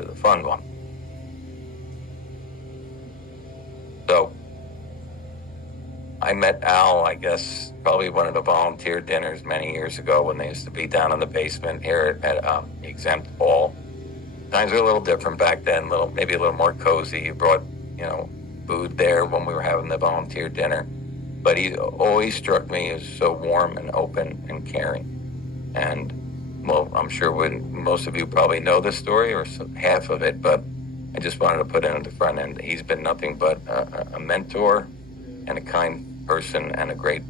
to the fun one. So I met Al, I guess, probably one of the volunteer dinners many years ago when they used to be down in the basement here at the exempt hall. Times were a little different back then, maybe a little more cozy. You brought, food there when we were having the volunteer dinner. But he always struck me as so warm and open and caring. And, well, I'm sure most of you probably know the story or half of it, but I just wanted to put it at the front end. He's been nothing but a mentor and a kind person and a great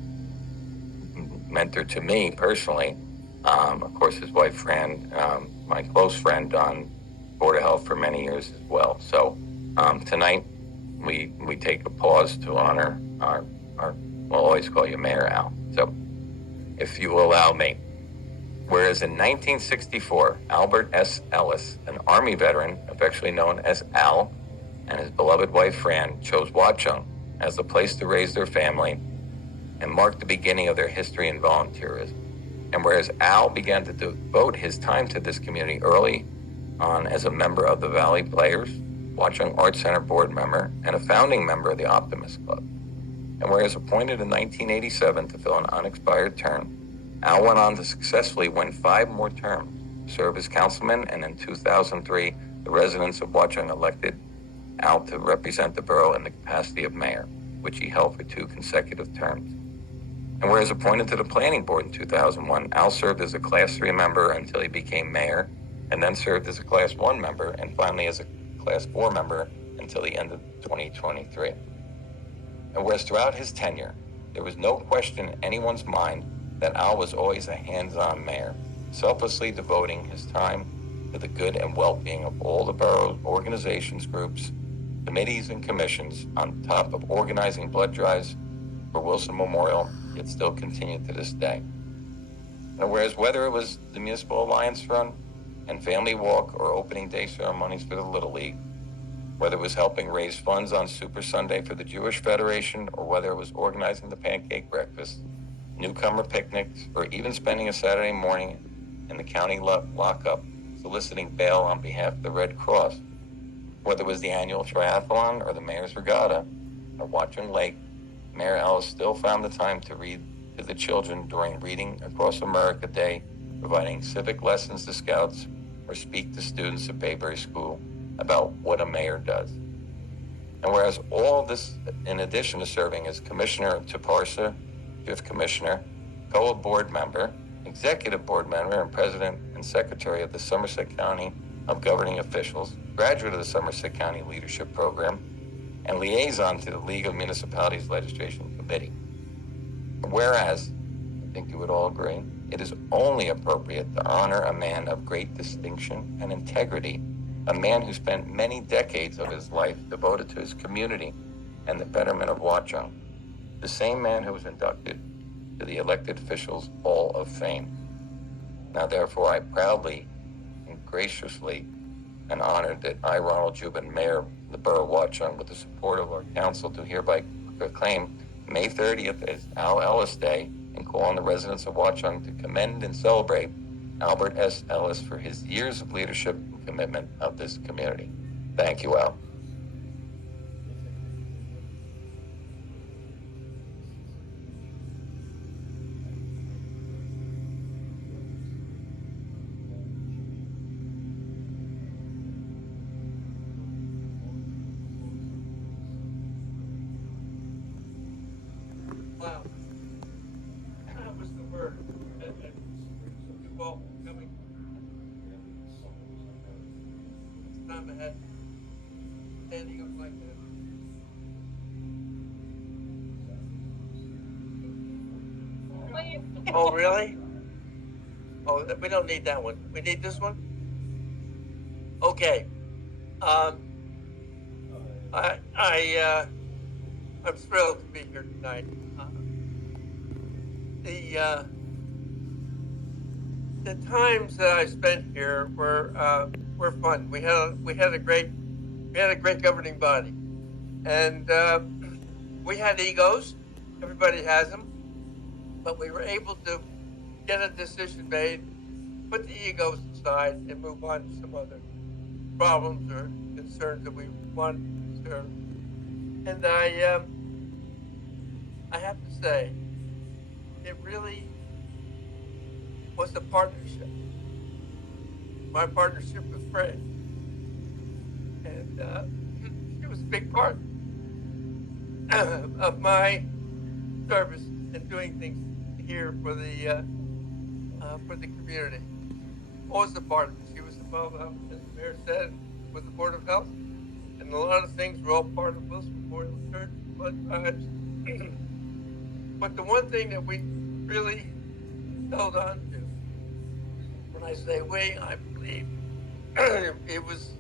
mentor to me personally. Of course, his wife Fran, my close friend on Board of Health for many years as well. So tonight we take a pause to honor our we'll always call you Mayor Al. So if you will allow me. Whereas in 1964, Albert S. Ellis, an Army veteran affectionately known as Al, and his beloved wife Fran chose Watchung as the place to raise their family and mark the beginning of their history in volunteerism. And whereas Al began to devote his time to this community early on as a member of the Valley Players, Watchung Arts Center board member, and a founding member of the Optimist Club. And whereas appointed in 1987 to fill an unexpired term, Al went on to successfully win 5 more terms, serve as councilman, and in 2003, the residents of Watchung elected Al to represent the borough in the capacity of mayor, which he held for 2 consecutive terms. And whereas appointed to the planning board in 2001, Al served as a Class 3 member until he became mayor, and then served as a Class 1 member, and finally as a Class 4 member until the end of 2023. And whereas throughout his tenure, there was no question in anyone's mind that Al was always a hands-on mayor, selflessly devoting his time to the good and well-being of all the borough's organizations, groups, committees, and commissions, on top of organizing blood drives for Wilson Memorial, yet still continue to this day. And whereas whether it was the Municipal Alliance Run and Family Walk or opening day ceremonies for the Little League, whether it was helping raise funds on Super Sunday for the Jewish Federation, or whether it was organizing the pancake breakfast, newcomer picnics, or even spending a Saturday morning in the county lockup soliciting bail on behalf of the Red Cross, whether it was the annual triathlon or the Mayor's Regatta at Watchung Lake, Mayor Ellis still found the time to read to the children during Reading Across America Day, providing civic lessons to scouts, or speak to students at Bayberry School about what a mayor does. And whereas all this, in addition to serving as Commissioner to Parsa, 5th Commissioner, COA board member, Executive Board member, and President and Secretary of the Somerset County of Governing Officials, graduate of the Somerset County Leadership Program, and liaison to the League of Municipalities Legislation Committee. Whereas, I think you would all agree, it is only appropriate to honor a man of great distinction and integrity, a man who spent many decades of his life devoted to his community and the betterment of Watchung, the same man who was inducted to the Elected Officials Hall of Fame. Now, therefore, I proudly and graciously and honored that I, Ronald Jubin, Mayor of the Borough of Watchung, with the support of our council, do hereby proclaim May 30th as Al Ellis Day and call on the residents of Watchung to commend and celebrate Albert S. Ellis for his years of leadership and commitment of this community. Thank you, Al. Wow. That was the word. You all coming. It's time ahead. Standing up like that. Oh, really? Oh, we don't need that one. We need this one? Okay. I'm thrilled to be here tonight. The times that I spent here were fun. We had a great governing body, and we had egos. Everybody has them, but we were able to get a decision made, put the egos aside, and move on to some other problems or concerns that we want to serve. And I have to say, it really was a partnership. My partnership with Fran, and she was a big part of my service and doing things here for the community. Always a part of it. She was involved, as the mayor said, with the Board of Health, and a lot of things were all part of Wilson Memorial Church, Blood Tribes. But the one thing that we really held on to, when I say we, I believe it was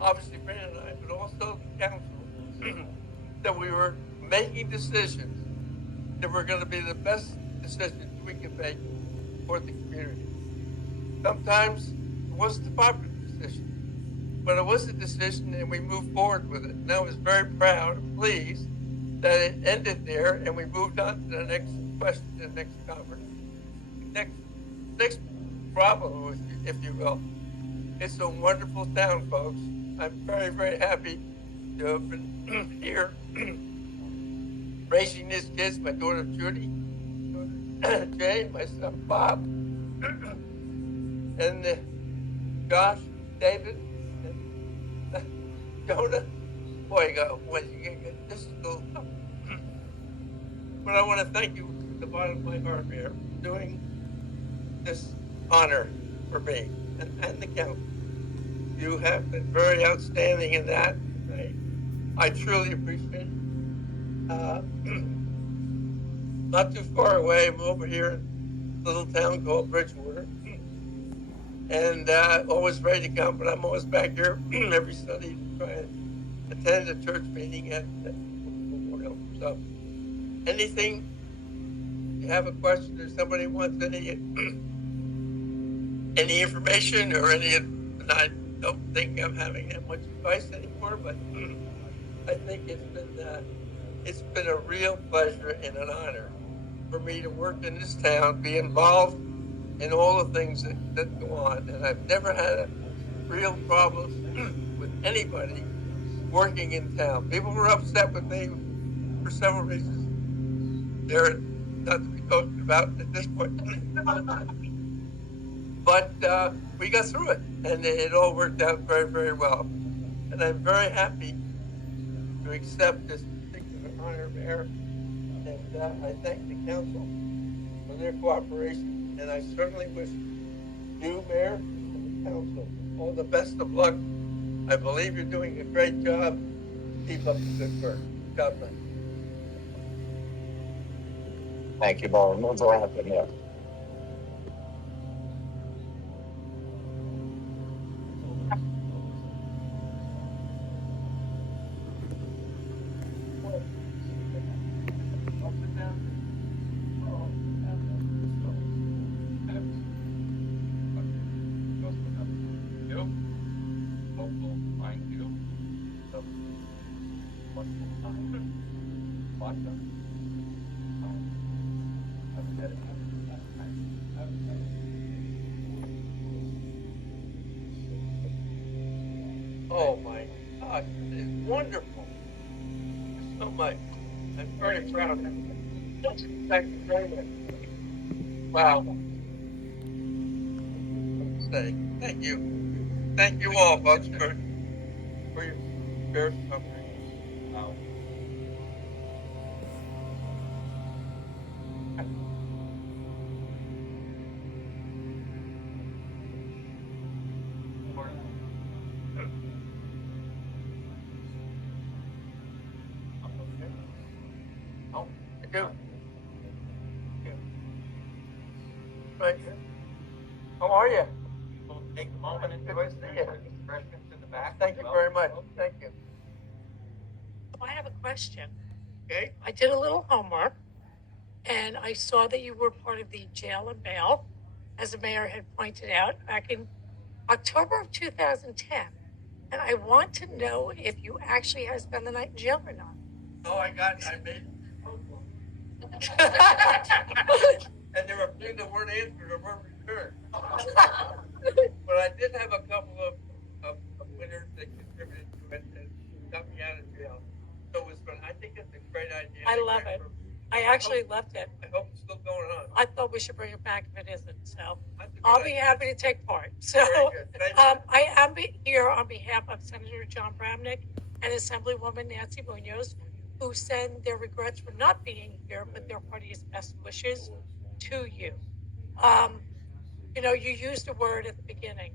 obviously Fran and I, but also the council, that we were making decisions that were going to be the best decisions we could make for the community. Sometimes it wasn't a popular decision, but it was a decision and we moved forward with it. And I was very proud and pleased that it ended there and we moved on to the next question, the next conference. Next problem, if you will. It's a wonderful town, folks. I'm very, very happy to have been here raising these kids, my daughter Judy, Jane, my son Bob, and Josh, David, and Jonah. Boy, this is cool. But I want to thank you from the bottom of my heart, Mayor, for doing this honor for me and the council. You have been very outstanding in that. I truly appreciate it. Not too far away, I'm over here in a little town called Bridgewater. And always ready to come, but I'm always back here every Sunday to try and attend a church meeting at the Memorial. So, anything, you have a question or somebody wants any information or and I don't think I'm having that much advice anymore, but I think it's been a real pleasure and an honor for me to work in this town, be involved in all the things that go on. And I've never had a real problem with anybody working in town. People were upset with me for several reasons. They're not to be talked about at this point. But we got through it, and it all worked out very, very well. And I'm very happy to accept this particular honor, Mayor. And I thank the council for their cooperation. And I certainly wish you, Mayor, and the council all the best of luck. I believe you're doing a great job. Keep up the good work. God bless. Thank you, Bob. What's all happening here? Oh my gosh, it is wonderful. Thank you so much. I'm very proud of you. Thank you very much. Wow. Thank you. Thank you all, folks, for your support. Wow. Oh, I do. Right here. How are you? We'll take a moment and enjoy the refreshments in the back. Thank you very much. Thank you. I have a question. Okay. I did a little homework and I saw that you were part of the jail and bail, as the mayor had pointed out, back in October of 2010. And I want to know if you actually had to spend the night in jail or not. Oh, I made and there were a few that weren't answered or weren't returned. But I did have a couple of love it. I actually loved it. I hope it's still going on. I thought we should bring it back if it isn't. So That's a good I'll be idea. happy to take part. So Very good. Thank you. I am here on behalf of Senator John Bramnick and Assemblywoman Nancy Munoz, who send their regrets for not being here, but their party's best wishes to you. You know, you used a word at the beginning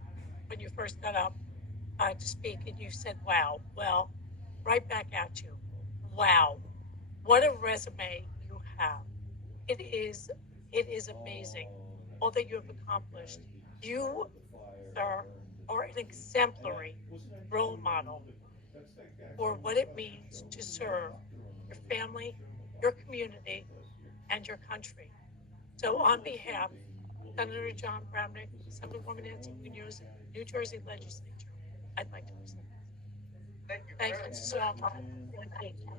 when you first got up to speak, and you said, wow. Well, right back at you. Wow. What a resume you have. It is amazing all that you have accomplished. You, sir, are an exemplary role model for what it means to serve your family, your community, and your country. So on behalf of Senator John Bramnick, Assemblywoman Nancy Munoz, and the New Jersey Legislature, I'd like to present this. Thank you. Thank Very you good. so much. Thank you.